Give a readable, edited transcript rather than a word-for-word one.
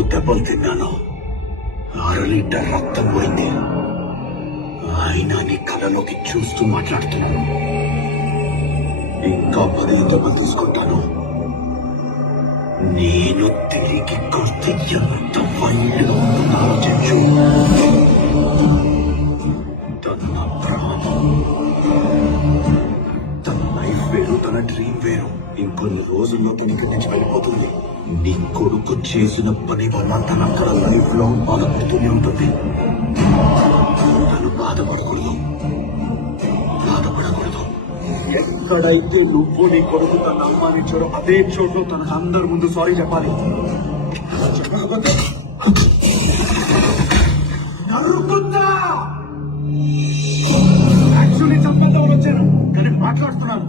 4 దెబ్బలు తిన్నాను. 6 లీటర్ రక్తం పోయింది. అయినా నీ కళ్ళలోకి చూస్తూ మాట్లాడుతున్నాను. ఇంకా 10 దెబ్బలు తీసుకుంటాను. నేను తిరిగి కొడితే ఎంత వైల్డ్గా ఉంటుందో ఆలోచించు. తన నా ప్రాణం, తన లైఫ్ వేరు, తన డ్రీమ్ వేరు. ఇంకొన్ని రోజుల్లో తన ఇక్కడి నుంచి వెళ్ళిపోతుంది. నీ కొడుకు చేసిన పని వల్ల తన అక్కడ లైఫ్ లో బాధపడుతూనే ఉంటుంది. తను బాధపడకూడదు. ఎక్కడైతే నువ్వు నీ కొడుకు తన అమ్మాని చూడ అదే చోట్లో తనకు అందరి ముందు సారీ చెప్పాలి. చెప్పకపోతే నరుకుతా. యాక్చువల్లీ చంపేద్దామని వచ్చాను, కానీ మాట్లాడుతున్నాను.